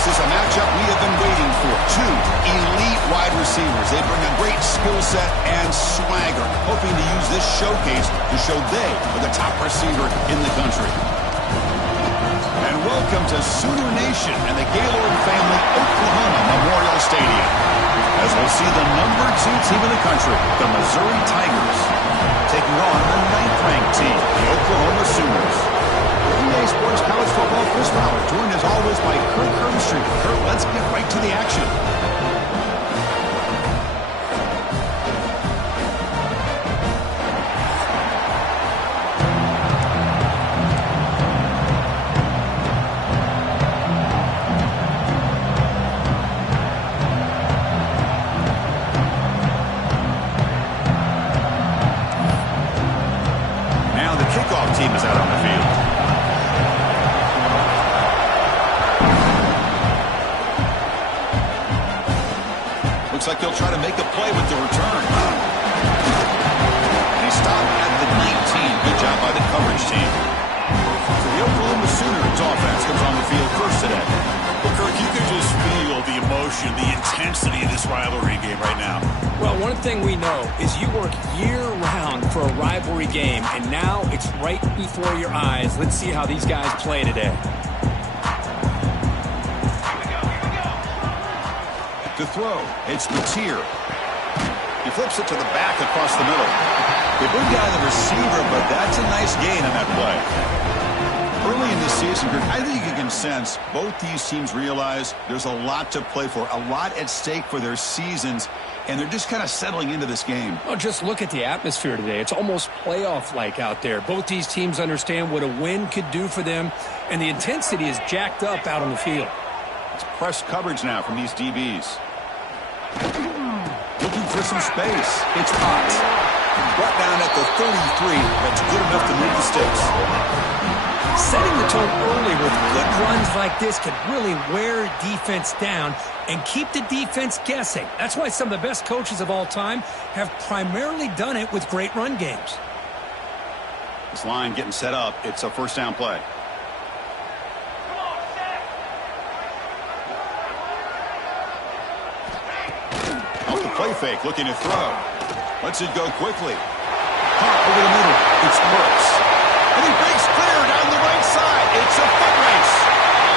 This is a matchup we have been waiting for. Two elite wide receivers. They bring a great skill set and swagger, hoping to use this showcase to show they are the top receiver in the country. And welcome to Sooner Nation and the Gaylord family Oklahoma Memorial Stadium, as we'll see the number 2 team in the country, the Missouri Tigers, taking on the 9th-ranked team, the Oklahoma Sooners. EA Sports College Football Chris Fowler, joined as always by Kurt Hermstreet. Kurt, let's get right to the action. Now the kickoff team is out on the field. Looks like he'll try to make a play with the return. And he stopped at the 19. Good job by the coverage team. So the Oklahoma Sooners offense comes on the field first today. Well, Kirk, you can just feel the emotion, the intensity of this rivalry game right now. Well, one thing we know is you work year-round for a rivalry game, and now it's right before your eyes. Let's see how these guys play today. To throw, it's Mateer. He flips it to the back across the middle. They bring down the receiver, but that's a nice gain on that play. Early in this season, I think you can sense both these teams realize there's a lot to play for, a lot at stake for their seasons, and they're just kind of settling into this game. Well, just look at the atmosphere today. It's almost playoff-like out there. Both these teams understand what a win could do for them, and the intensity is jacked up out on the field. It's press coverage now from these DBs. Looking for some space. It's Potts. Brought down at the 33. That's good enough to move the sticks. Setting the tone early with good runs like this can really wear defense down and keep the defense guessing. That's why some of the best coaches of all time have primarily done it with great run games. This line getting set up. It's a first down play. Oh, the play fake, looking to throw. Lets it go quickly. Caught over the middle. It's Brooks. And he breaks clear down the right side. It's a foot race.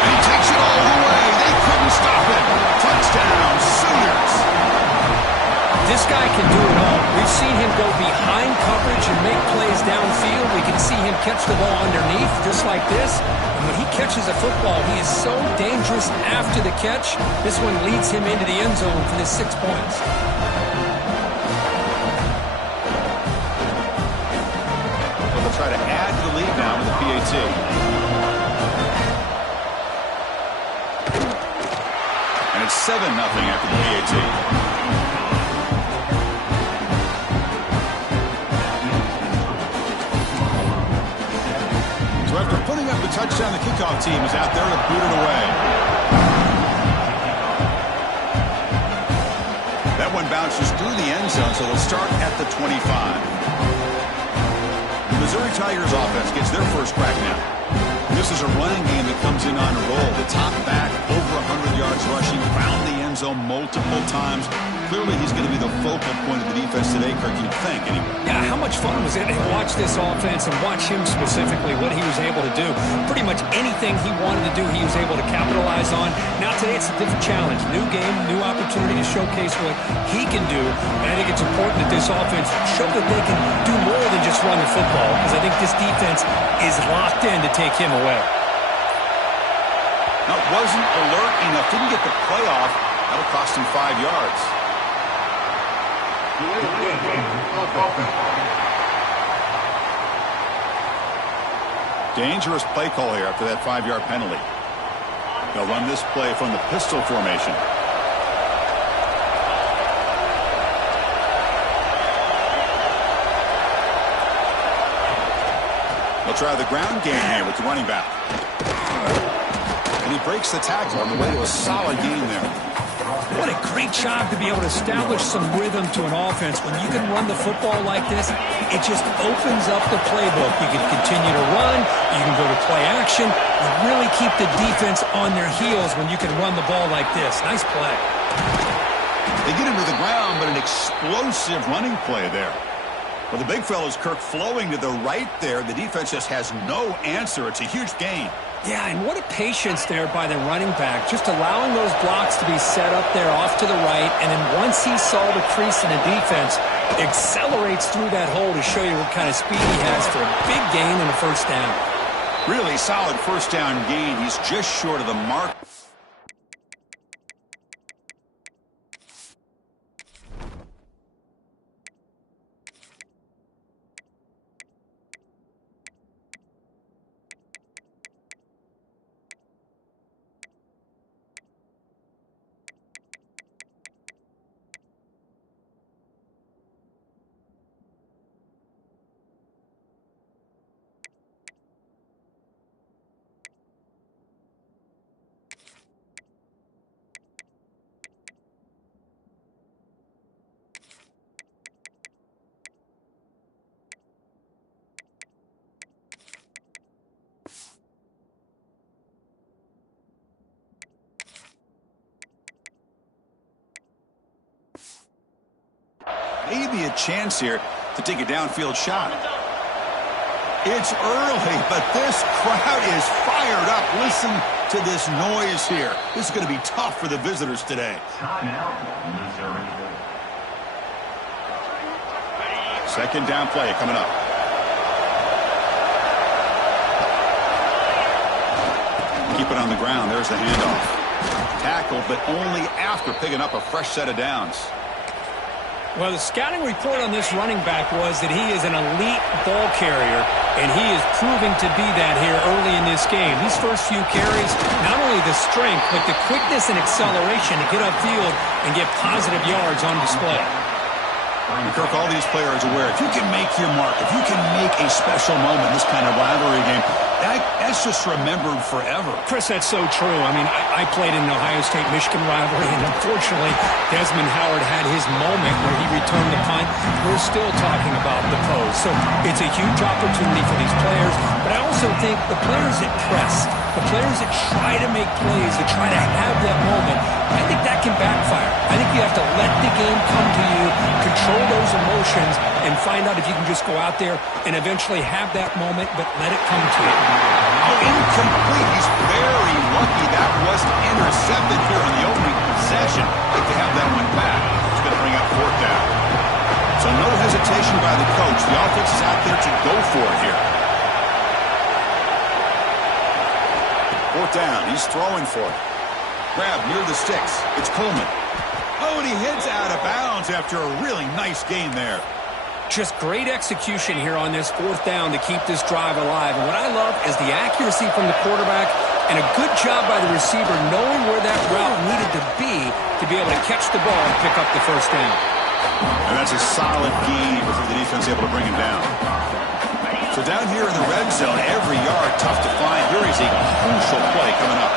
And he takes it all the way. They couldn't stop it. Touchdown, Sooners. This guy can do it all. We've seen him go behind coverage and make plays downfield. We can see him catch the ball underneath just like this. And when he catches a football, he is so dangerous after the catch. This one leads him into the end zone for the 6 points. Try to add to the lead now with the PAT. And it's 7-0 after the PAT. So after putting up the touchdown, the kickoff team is out there to boot it away. That one bounces through the end zone, so they'll start at the 25. Missouri Tigers offense gets their first crack now. This is a running game that comes in on a roll. The top back, over 100 yards rushing, found the end zone multiple times. Clearly, he's going to be the focal point of the defense today, Kirk, you'd think, anyway. Yeah, how much fun was it to watch this offense and watch him specifically, what he was able to do. Pretty much anything he wanted to do, he was able to capitalize on. Now today, it's a different challenge. New game, new opportunity to showcase what he can do. And I think it's important that this offense show that they can do more than just run the football, because I think this defense is locked in to take him away. Now, it wasn't alert enough. Didn't get the play off. That'll cost him 5 yards. Dangerous play call here after that 5-yard penalty. They'll run this play from the pistol formation. They'll try the ground game here with the running back. And he breaks the tackle on the way to a solid gain there. What a great job to be able to establish some rhythm to an offense. When you can run the football like this, it just opens up the playbook. You can continue to run. You can go to play action. You really keep the defense on their heels when you can run the ball like this. Nice play. They get him to the ground, but an explosive running play there. Well, the big fella's Kirk flowing to the right there. The defense just has no answer. It's a huge gain. Yeah, and what a patience there by the running back, just allowing those blocks to be set up there off to the right, and then once he saw the crease in the defense, accelerates through that hole to show you what kind of speed he has for a big gain and a first down. Really solid first down gain. He's just short of the mark. Maybe a chance here to take a downfield shot. It's early, but this crowd is fired up. Listen to this noise here. This is going to be tough for the visitors today. Second down play coming up. Keep it on the ground. There's the handoff. Tackled, but only after picking up a fresh set of downs. Well, the scouting report on this running back was that he is an elite ball carrier, and he is proving to be that here early in this game. These first few carries, not only the strength, but the quickness and acceleration to get upfield and get positive yards on display. And Kirk, all these players are aware, if you can make your mark, if you can make a special moment in this kind of rivalry game, that's just remembered forever. Chris, that's so true. I mean, I played in an Ohio State-Michigan rivalry, and unfortunately, Desmond Howard had his moment where he returned the punt. We're still talking about the pose. So it's a huge opportunity for these players, but I also think the players that press, the players that try to make plays, that try to have that moment, I think that can backfire. I think you have to let the game come to you, control those emotions, and find out if you can just go out there and eventually have that moment, but let it come to you. Oh, incomplete. He's very lucky that wasn't intercepted here in the opening possession. Like to have that one back. It's going to bring up fourth down. So no hesitation by the coach. The offense is out there to go for it here. Fourth down. He's throwing for it. Grab near the sticks. It's Coleman. Oh, and he heads out of bounds after a really nice gain there. Just great execution here on this fourth down to keep this drive alive. And what I love is the accuracy from the quarterback and a good job by the receiver knowing where that route needed to be able to catch the ball and pick up the first down. And that's a solid gain before the defense able to bring him down. So down here in the red zone, every yard tough to find. Here is a crucial play coming up.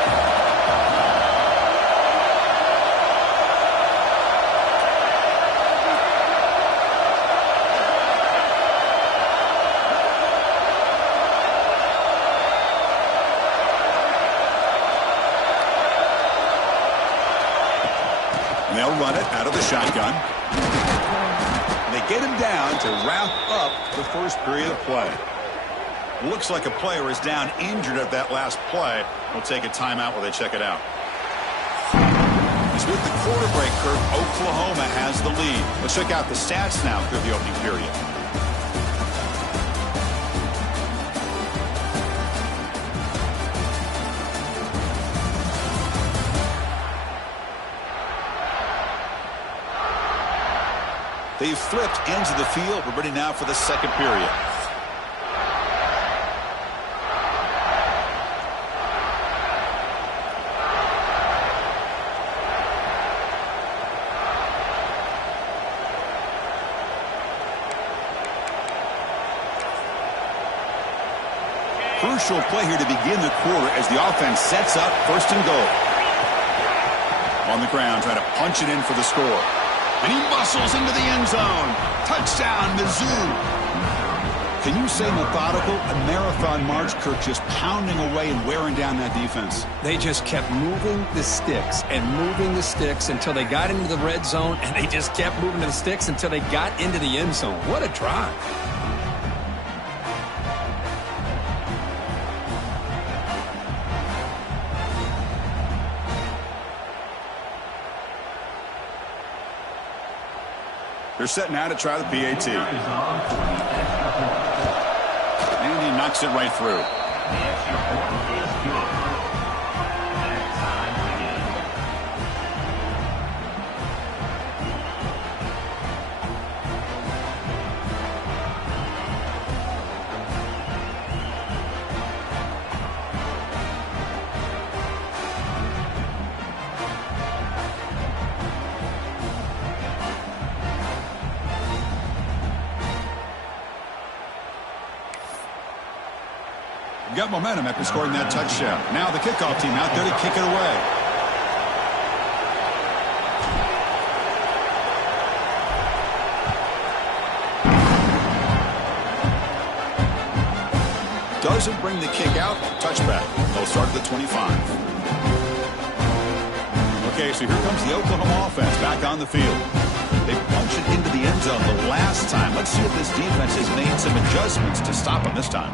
They'll run it out of the shotgun. They get him down to wrap up the first period of play. Looks like a player is down injured at that last play. We'll take a timeout while they check it out. As with the quarter break, Kirk, Oklahoma has the lead. Let's check out the stats now through the opening period. They've flipped ends of the field. We're ready now for the second period. Crucial play here to begin the quarter as the offense sets up first and goal. On the ground, trying to punch it in for the score. And he muscles into the end zone. Touchdown, Mizzou. Can you say methodical? A marathon march, Kirk, just pounding away and wearing down that defense. They just kept moving the sticks and moving the sticks until they got into the red zone, and they just kept moving the sticks until they got into the end zone. What a drive. They're setting out to try the PAT. And he knocks it right through. Got momentum after scoring that touchdown. Now the kickoff team out there to kick it away. Doesn't bring the kick out. Touchback. They'll start at the 25. Okay, so here comes the Oklahoma offense back on the field. They punched it into the end zone the last time. Let's see if this defense has made some adjustments to stop them this time.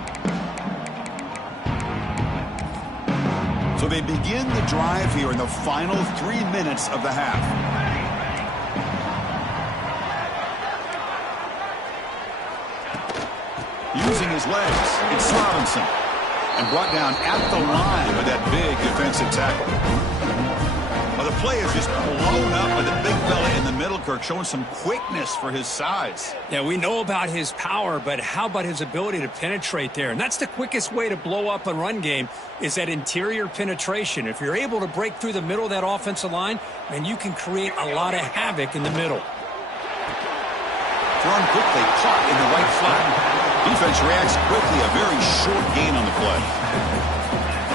So they begin the drive here in the final 3 minutes of the half. Using his legs, it's Robinson. And brought down at the line with that big defensive tackle. Well, the play is just blown up by the big fella in the middle, Kirk, showing some quickness for his size. Yeah, we know about his power, but how about his ability to penetrate there? And that's the quickest way to blow up a run game, is that interior penetration. If you're able to break through the middle of that offensive line, then you can create a lot of havoc in the middle. Thrown quickly, caught in the right flat. Defense reacts quickly, a very short gain on the play.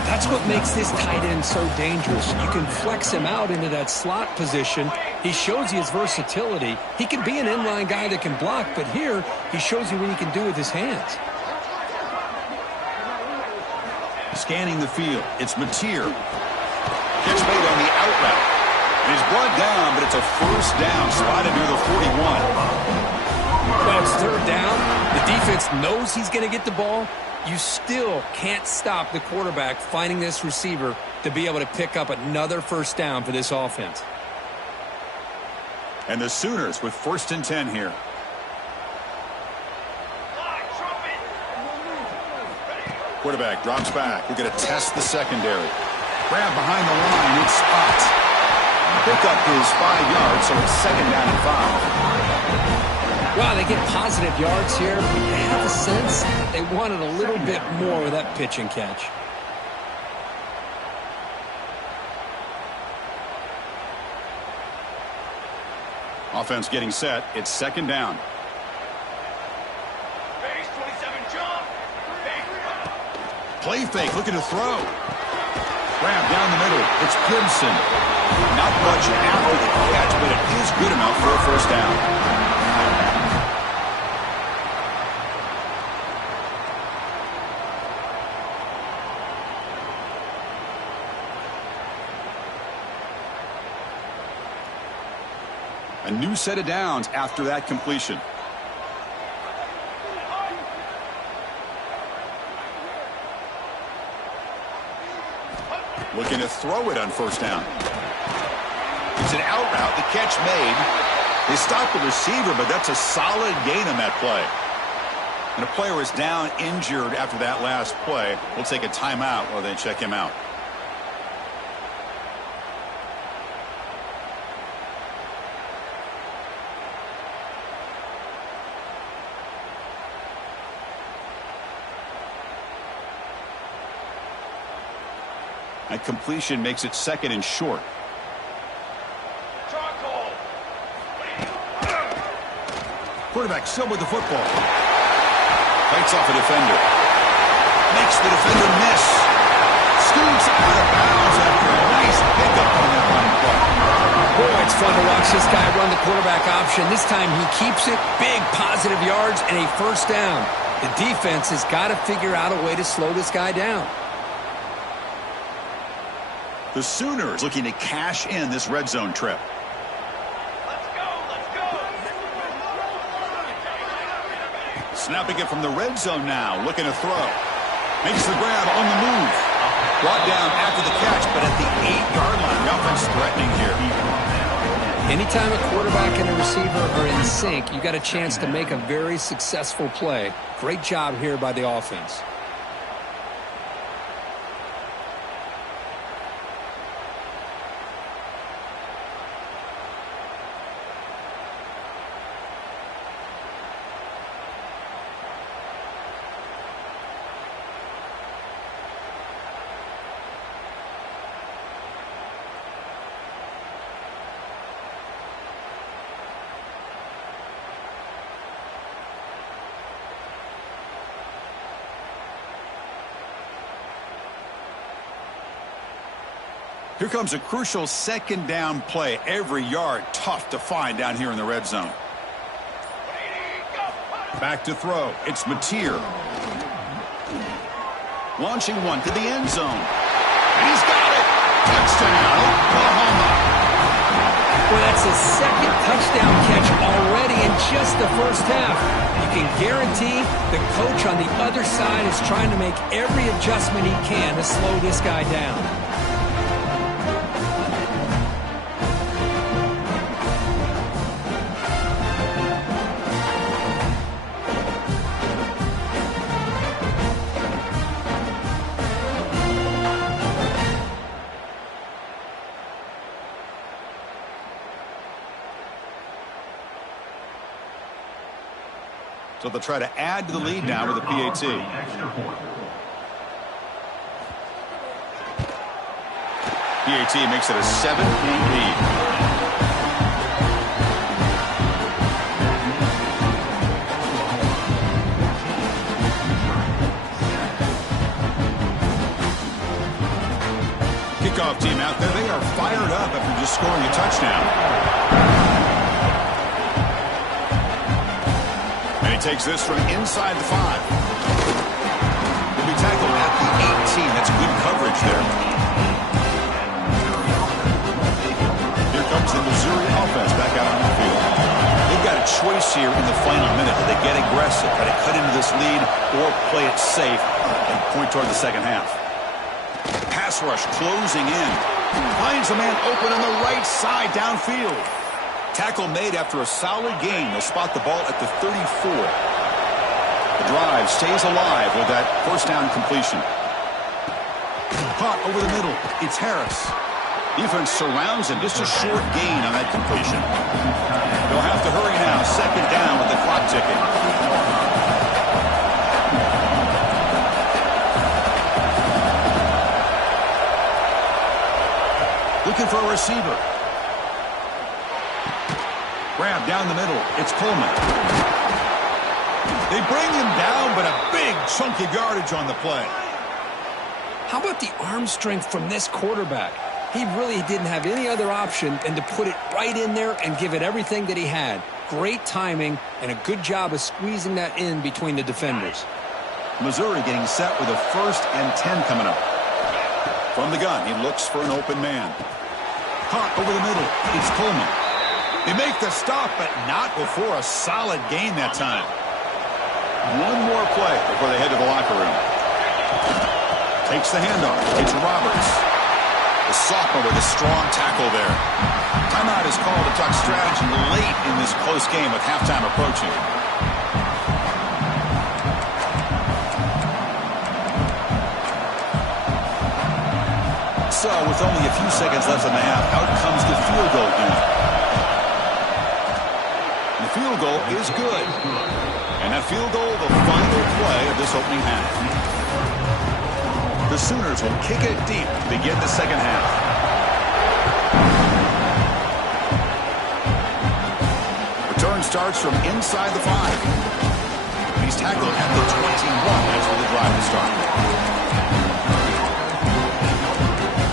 That's what makes this tight end so dangerous. You can flex him out into that slot position. He shows you his versatility. He can be an inline guy that can block, but here he shows you what he can do with his hands. Scanning the field, it's Mateer. Catch made on the out route. He's brought down, but it's a first down, spotted near the 41. Well, it's third down. The defense knows he's going to get the ball. You still can't stop the quarterback finding this receiver to be able to pick up another first down for this offense. And the Sooners with 1st and 10 here. Quarterback drops back. We're going to test the secondary. Grab behind the line. It's Spot. Pick up his 5 yards, so it's 2nd down and 5. Wow, they get positive yards here, but I have a sense they wanted a little bit more with that pitch and catch. Offense getting set. It's 2nd down. Play fake, looking to throw. Grab down the middle. It's Gibson. Not much after the catch, but it is good enough for a first down. A new set of downs after that completion. Looking to throw it on first down. It's an out route. The catch made. They stopped the receiver, but that's a solid gain on that play. And a player is down injured after that last play. We'll take a timeout while they check him out. That completion makes it 2nd and short. Quarterback still with the football. Fights off a defender. Makes the defender miss. Scoots out of bounds after a nice pickup on that run play. Boy, it's fun to watch this guy run the quarterback option. This time he keeps it. Big positive yards and a first down. The defense has got to figure out a way to slow this guy down. The Sooners looking to cash in this red zone trip. Let's go. Snapping it from the red zone now, looking to throw. Makes the grab on the move. Brought down after the catch, but at the 8-yard line, the offense threatening here. Anytime a quarterback and a receiver are in sync, you got a chance to make a very successful play. Great job here by the offense. Here comes a crucial 2nd down play. Every yard tough to find down here in the red zone. Back to throw. It's Mateer. Launching one to the end zone. And he's got it. Touchdown, Oklahoma. Well, that's his 2nd touchdown catch already in just the first half. You can guarantee the coach on the other side is trying to make every adjustment he can to slow this guy down. So they'll try to add to the lead now with a PAT. PAT makes it a 7-point lead. Kickoff team out there. They are fired up after just scoring a touchdown. And he takes this from inside the 5. He'll be tackled at the 18. That's good coverage there. Here comes the Missouri offense back out on the field. They've got a choice here in the final minute. Do they get aggressive, try to cut into this lead, or play it safe and point toward the second half? Pass rush closing in. Finds a man open on the right side downfield. Tackle made after a solid gain. They'll spot the ball at the 34. The drive stays alive with that first down completion. Caught over the middle. It's Harris. Defense surrounds him. Just a short gain on that completion. They'll have to hurry now. Second down with the clock ticking. Looking for a receiver. Grab down the middle. It's Coleman. They bring him down, but a big chunk of yardage on the play. How about the arm strength from this quarterback? He really didn't have any other option than to put it right in there and give it everything that he had. Great timing and a good job of squeezing that in between the defenders. Missouri getting set with a 1st and 10 coming up. From the gun, he looks for an open man. Caught over the middle. It's Coleman. They make the stop, but not before a solid gain that time. One more play before they head to the locker room. Takes the handoff. It's Roberts. The sophomore with a strong tackle there. Timeout is called to talk strategy late in this close game with halftime approaching. So, with only a few seconds left in the half, out comes the field goal unit. The field goal is good. And that field goal, the final play of this opening half. The Sooners will kick it deep to begin the second half. Return starts from inside the 5. He's tackled at the 21. That's where the drive will start.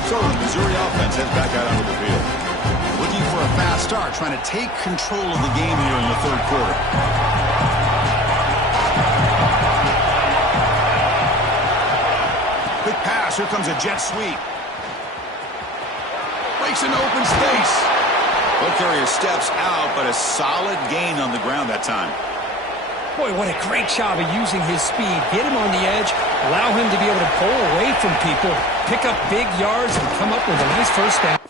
So the Missouri offense heads back out onto the field. Looking for a fast start, trying to take control of the game here in the third quarter. Quick pass, here comes a jet sweep. Breaks into open space. Ball carrier steps out, but a solid gain on the ground that time. Boy, what a great job of using his speed. Get him on the edge, allow him to be able to pull away from people, pick up big yards, and come up with a nice first down.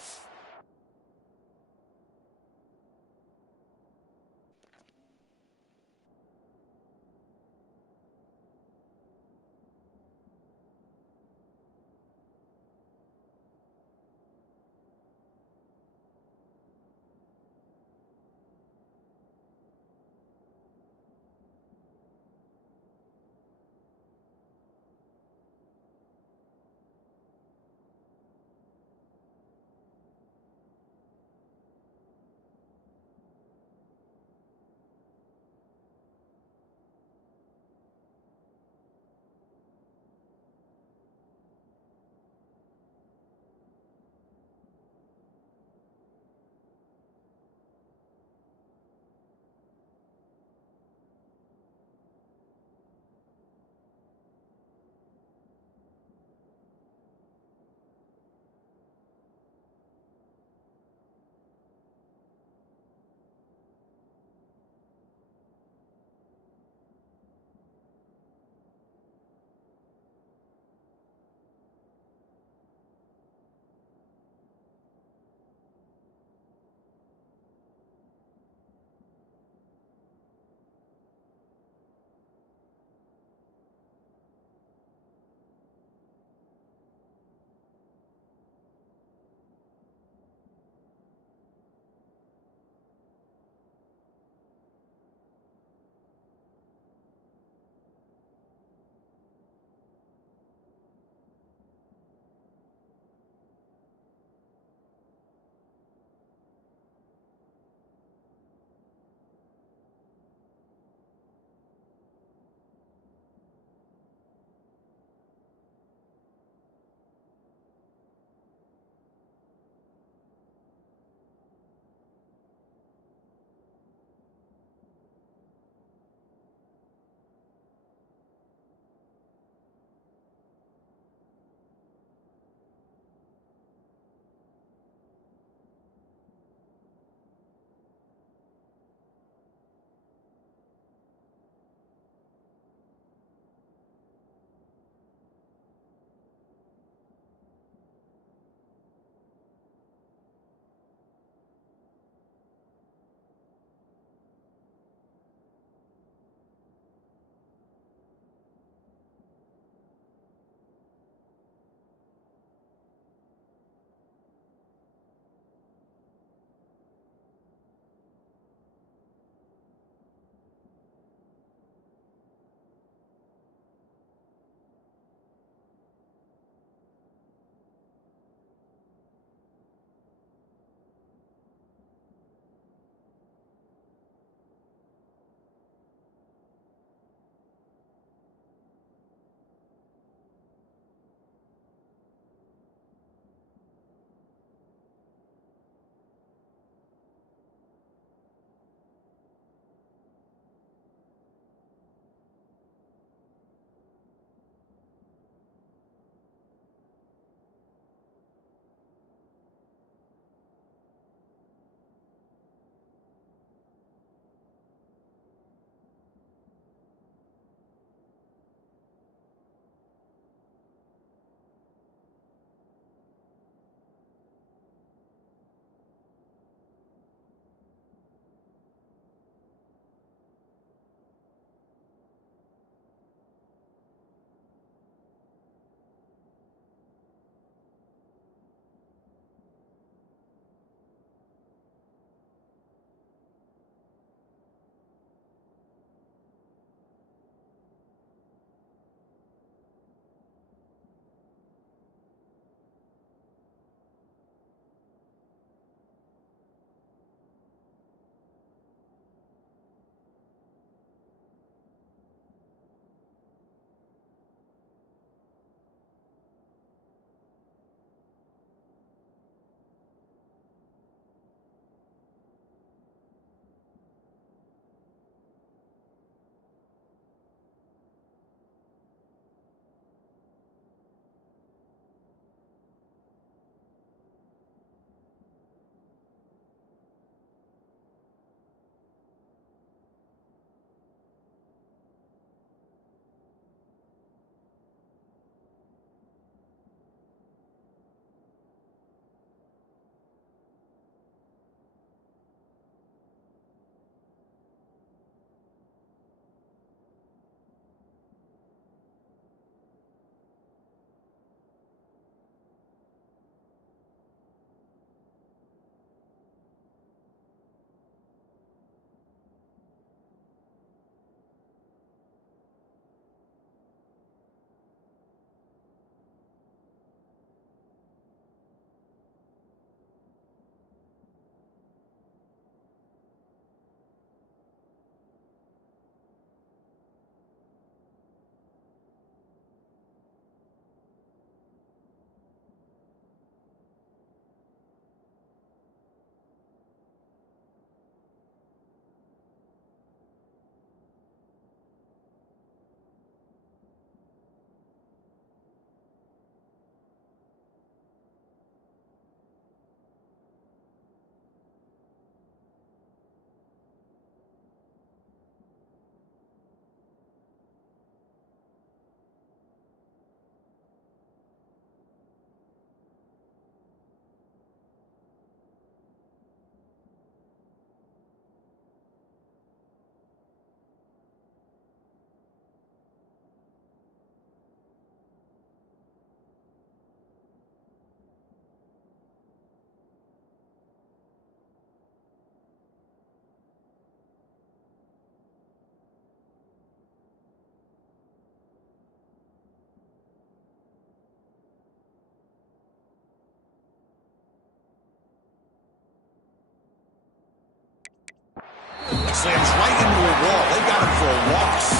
loss.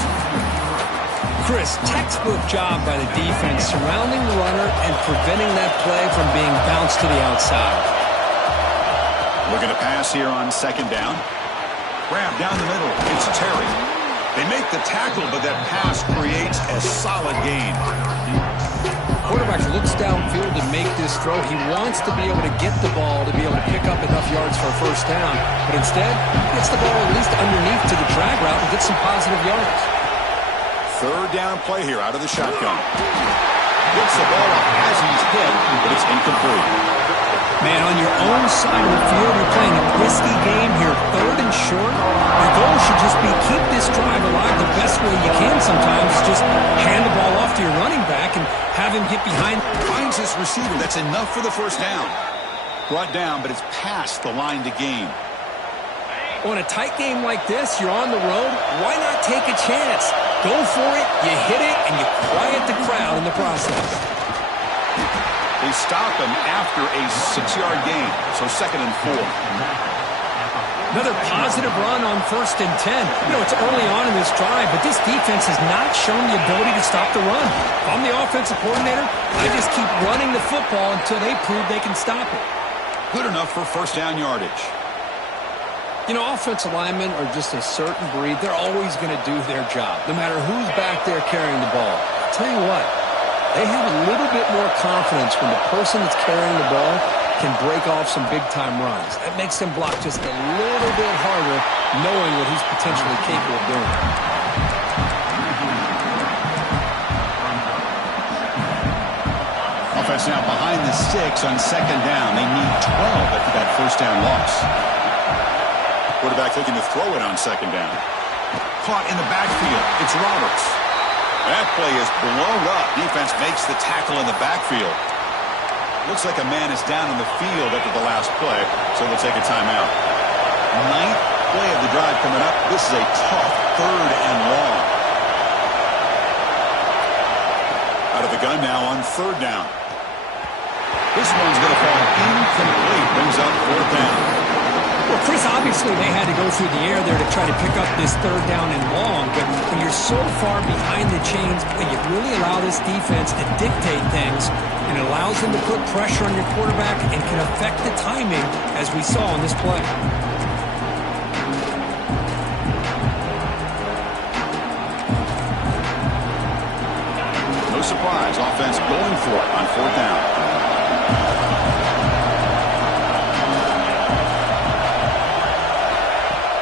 Chris, textbook job by the defense surrounding the runner and preventing that play from being bounced to the outside. Looking to pass here on second down. Grab down the middle. It's Terry. They make the tackle, but that pass creates a solid gain. Quarterback looks downfield to make this throw. He wants to be able to get the ball to be able to pick up enough yards for a first down, but instead gets the ball at least underneath to the drag route and gets some positive yards. Third down play here out of the shotgun. Gets the ball up as he's hit, but it's incomplete. Man, on your own side of the field, you're playing a risky game here. Third and short. Your goal should just be keep this drive alive the best way you can sometimes. Just hand the ball off to your running back and have him get behind. Finds his receiver. That's enough for the first down. Brought down, but it's past the line to gain. On a tight game like this, you're on the road. Why not take a chance? Go for it, you hit it, and you quiet the crowd in the process. They stop him after a 6-yard gain, so 2nd and 4. Another positive run on 1st and 10. You know, it's early on in this drive, but this defense has not shown the ability to stop the run. If I'm the offensive coordinator, I just keep running the football until they prove they can stop it. Good enough for first down yardage. You know, offensive linemen are just a certain breed. They're always going to do their job, no matter who's back there carrying the ball. I'll tell you what, they have a little bit more confidence when the person that's carrying the ball can break off some big-time runs. That makes them block just a little bit harder, knowing what he's potentially capable of doing. Offense now behind the 6 on 2nd down. They need 12 after that first down loss. Quarterback looking to throw it on 2nd down. Caught in the backfield. It's Roberts. That play is blown up. Defense makes the tackle in the backfield. Looks like a man is down on the field after the last play, so they'll take a timeout. 9th play of the drive coming up. This is a tough 3rd and long. Out of the gun now on 3rd down. This one's going to fall incomplete. Brings up 4th down. Well, Chris, obviously they had to go through the air there to try to pick up this 3rd down and long, but when you're so far behind the chains, you really allow this defense to dictate things, and it allows them to put pressure on your quarterback and can affect the timing, as we saw in this play. No surprise, offense going for it on 4th down.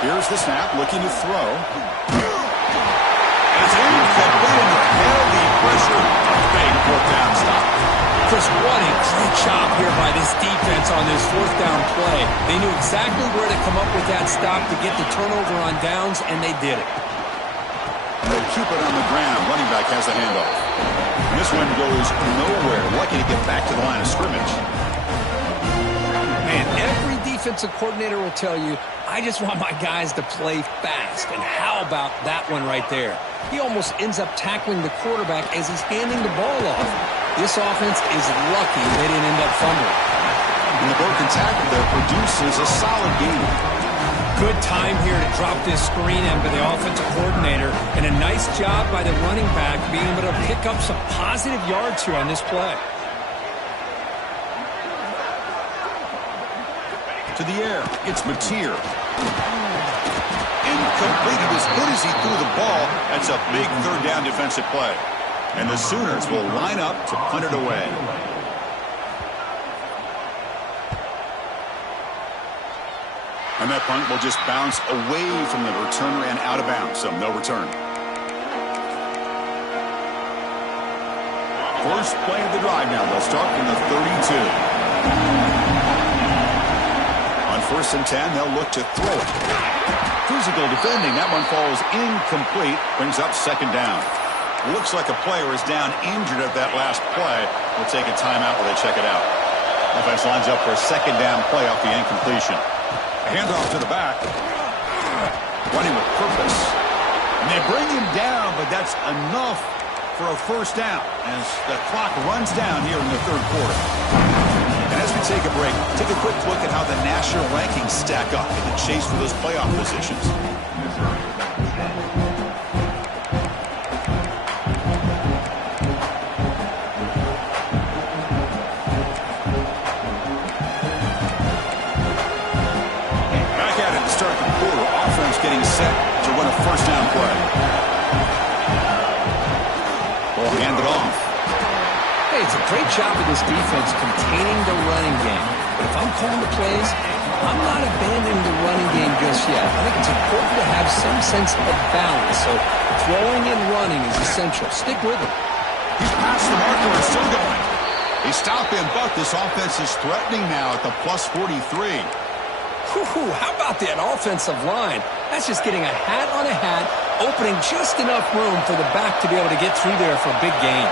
Here's the snap, looking to throw. It's incomplete, and heavy pressure. A big 4th down stop. Chris, what a great job here by this defense on this 4th down play. They knew exactly where to come up with that stop to get the turnover on downs, and they did it. They'll keep it on the ground. Running back has the handoff. And this one goes nowhere. Lucky to get back to the line of scrimmage. Man, every defensive coordinator will tell you, I just want my guys to play fast. And how about that one right there? He almost ends up tackling the quarterback as he's handing the ball off. This offense is lucky they didn't end up fumbling. And the broken tackle there produces a solid game. Good time here to drop this screen in by the offensive coordinator. And a nice job by the running back being able to pick up some positive yards here on this play. To the air, it's Mateer. Incomplete. As good as he threw the ball, that's a big 3rd down defensive play. And the Sooners will line up to punt it away. And that punt will just bounce away from the returner and out of bounds, so no return. First play of the drive now. They'll start from the 32. On 1st and 10, they'll look to throw it. Physical defending. That one falls incomplete. Brings up 2nd down. Looks like a player is down injured at that last play. We'll take a timeout while they check it out. Offense lines up for a 2nd down play off the incompletion. A handoff to the back. Running with purpose. And they bring him down, but that's enough for a first down as the clock runs down here in the 3rd quarter. And as we take a break, take a quick look at how the national rankings stack up in the chase for those playoff positions. it's a great job of this defense containing the running game. But if I'm calling the plays, I'm not abandoning the running game just yet. I think it's important to have some sense of balance. So throwing and running is essential. Stick with it. He's past the marker and still going. They stop him, but this offense is threatening now at the plus 43. Whew, how about that offensive line? That's just getting a hat on a hat, opening just enough room for the back to be able to get through there for a big gain.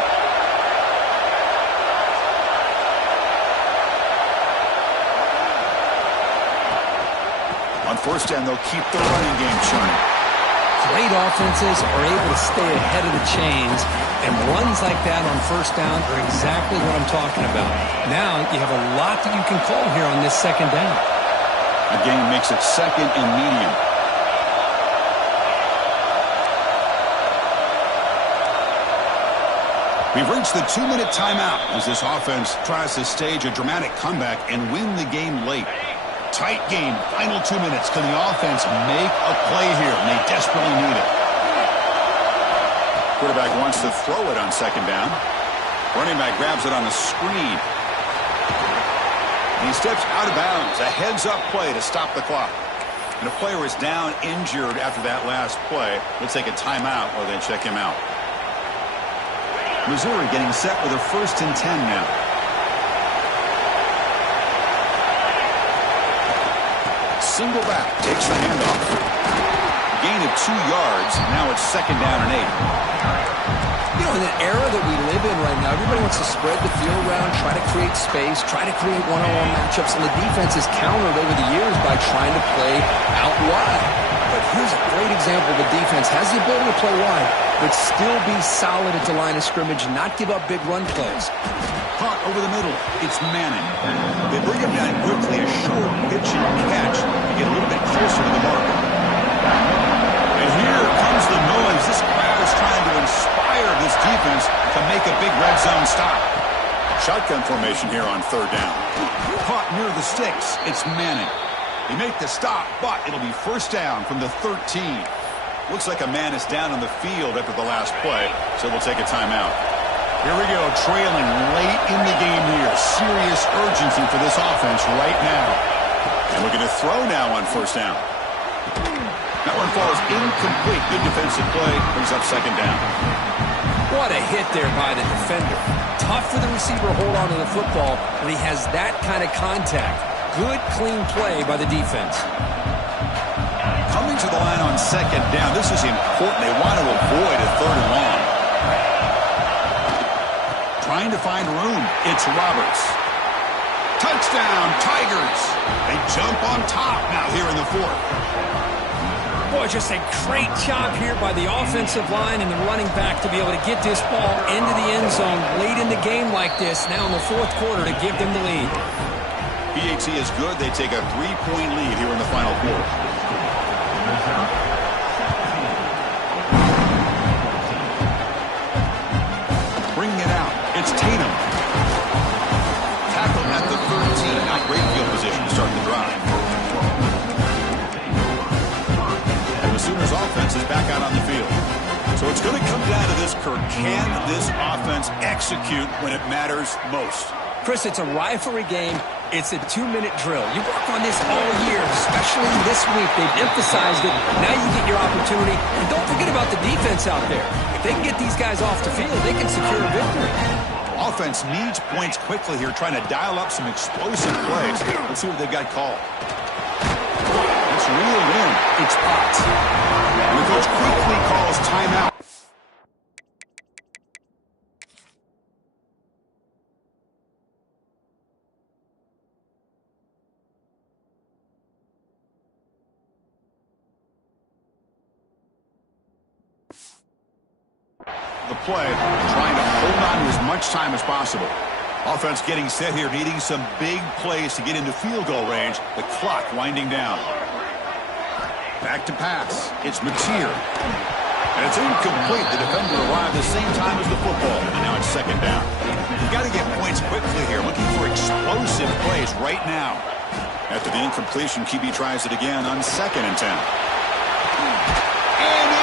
On first down, they'll keep the running game churning. Great offenses are able to stay ahead of the chains, and runs like that on first down are exactly what I'm talking about. Now you have a lot that you can call here on this second down. A gain makes it second and medium. We've reached the 2-minute timeout as this offense tries to stage a dramatic comeback and win the game late. Tight game, final 2 minutes. Can the offense make a play here? And they desperately need it. Quarterback wants to throw it on second down. Running back grabs it on a screen. And he steps out of bounds. A heads-up play to stop the clock. And a player is down injured after that last play. We'll take a timeout while they check him out. Missouri getting set with a 1st and 10 now. Single back, takes the handoff. Gain of 2 yards. Now it's second down and 8. You know, in the era that we live in right now, everybody wants to spread the field around, try to create space, try to create one-on-one matchups, and the defense is countered over the years by trying to play out wide. But here's a great example. The defense has the ability to play wide, but still be solid at the line of scrimmage, not give up big run plays. Caught over the middle. It's Manning. They bring him down quickly. A short pitch and catch to get a little bit closer to the marker. And here comes the noise. This crowd is trying to inspire this defense to make a big red zone stop. Shotgun formation here on third down. Caught near the sticks. It's Manning. They make the stop, but it'll be first down from the 13. Looks like a man is down on the field after the last play, so we'll take a timeout. Here we go, trailing late in the game here. Serious urgency for this offense right now. And looking to throw now on first down. That one falls incomplete. Good defensive play. Brings up second down. What a hit there by the defender. Tough for the receiver to hold on to the football when he has that kind of contact. Good, clean play by the defense. Coming to the line on second down. This is important. They want to avoid a third and long. Trying to find room. It's Roberts. Touchdown, Tigers. They jump on top now here in the 4th. Boy, just a great job here by the offensive line and the running back to be able to get this ball into the end zone late in the game like this, now in the 4th quarter, to give them the lead. PAT is good. They take a 3-point lead here in the final quarter. Bringing it out. It's Tatum. Tackled at the 13. Now great field position to start the drive. And the Sooners offense is back out on the field. So it's going to come down to this, Kirk. Can this offense execute when it matters most? Chris, it's a rivalry game. It's a 2-minute drill. You work on this all year, especially this week. They've emphasized it. Now you get your opportunity. And don't forget about the defense out there. If they can get these guys off the field, they can secure a victory. Offense needs points quickly here, trying to dial up some explosive plays. Let's see what they've got called. It's reeled in. It's popped. And the coach quickly calls timeout. The play, trying to hold on to as much time as possible. Offense getting set here, needing some big plays to get into field goal range. The clock winding down. Back to pass. It's Mateer. And it's incomplete. The defender arrived the same time as the football. And now it's second down. You've got to get points quickly here. Looking for explosive plays right now. After the incompletion, QB tries it again on 2nd and 10. And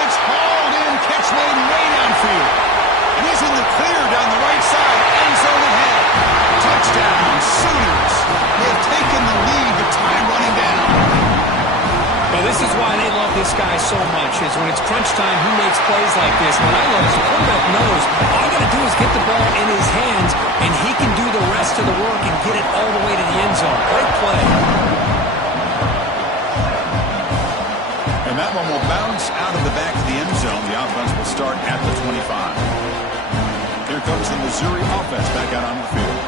it's hauled in. Catch made way downfield. And he's in the clear down the right side. End zone so much is when it's crunch time, he makes plays like this. What I love is the quarterback knows all you got to do is get the ball in his hands, and he can do the rest of the work and get it all the way to the end zone. Great play. And that one will bounce out of the back of the end zone. The offense will start at the 25. Here comes the Missouri offense back out on the field.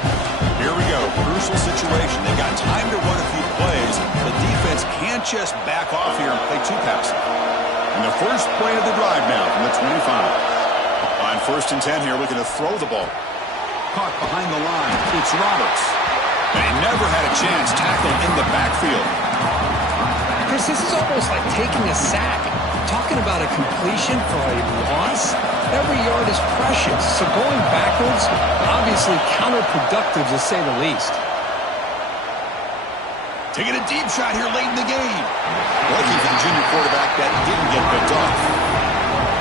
Here we go. Crucial situation. They got time to run a few plays. The defense can't just back off here and play two passes. And the first play of the drive now from the 25. On 1st and 10 here, looking to throw the ball. Caught behind the line. It's Roberts. And he never had a chance. Tackled in the backfield. Chris, this is almost like taking a sack. Talking about a completion for a loss, every yard is precious. So going backwards, obviously counterproductive to say the least. Taking a deep shot here late in the game. Lucky for the junior quarterback that didn't get picked off.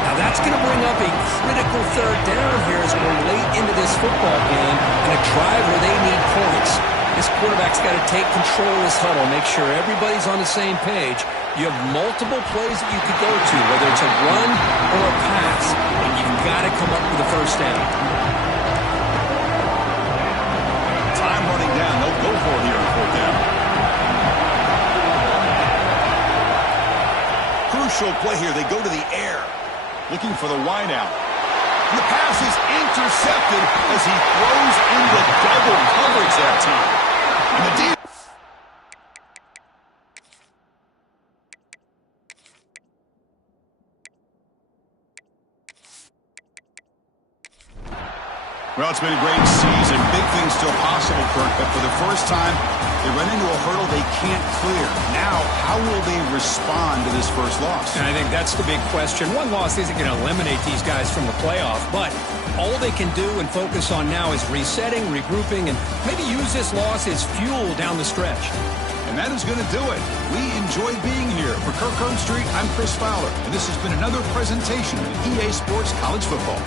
Now that's going to bring up a critical 3rd down here as we're late into this football game and a drive where they need points. This quarterback's got to take control of this huddle, make sure everybody's on the same page. You have multiple plays that you could go to, whether it's a run or a pass, and you've got to come up with a 1st down. Time running down. They'll go for it here on 4th down. Crucial play here. They go to the air, looking for the wide out. The pass is intercepted as he throws into double coverage that time. And the defense. Well, it's been a great season. Big things still possible, Kirk, but for the first time, they run into a hurdle they can't clear. Now, how will they respond to this first loss? And I think that's the big question. One loss isn't going to eliminate these guys from the playoff, but all they can do and focus on now is resetting, regrouping, and maybe use this loss as fuel down the stretch. And that is going to do it. We enjoyed being here. For Kirk Herbstreit, I'm Chris Fowler, and this has been another presentation of EA Sports College Football.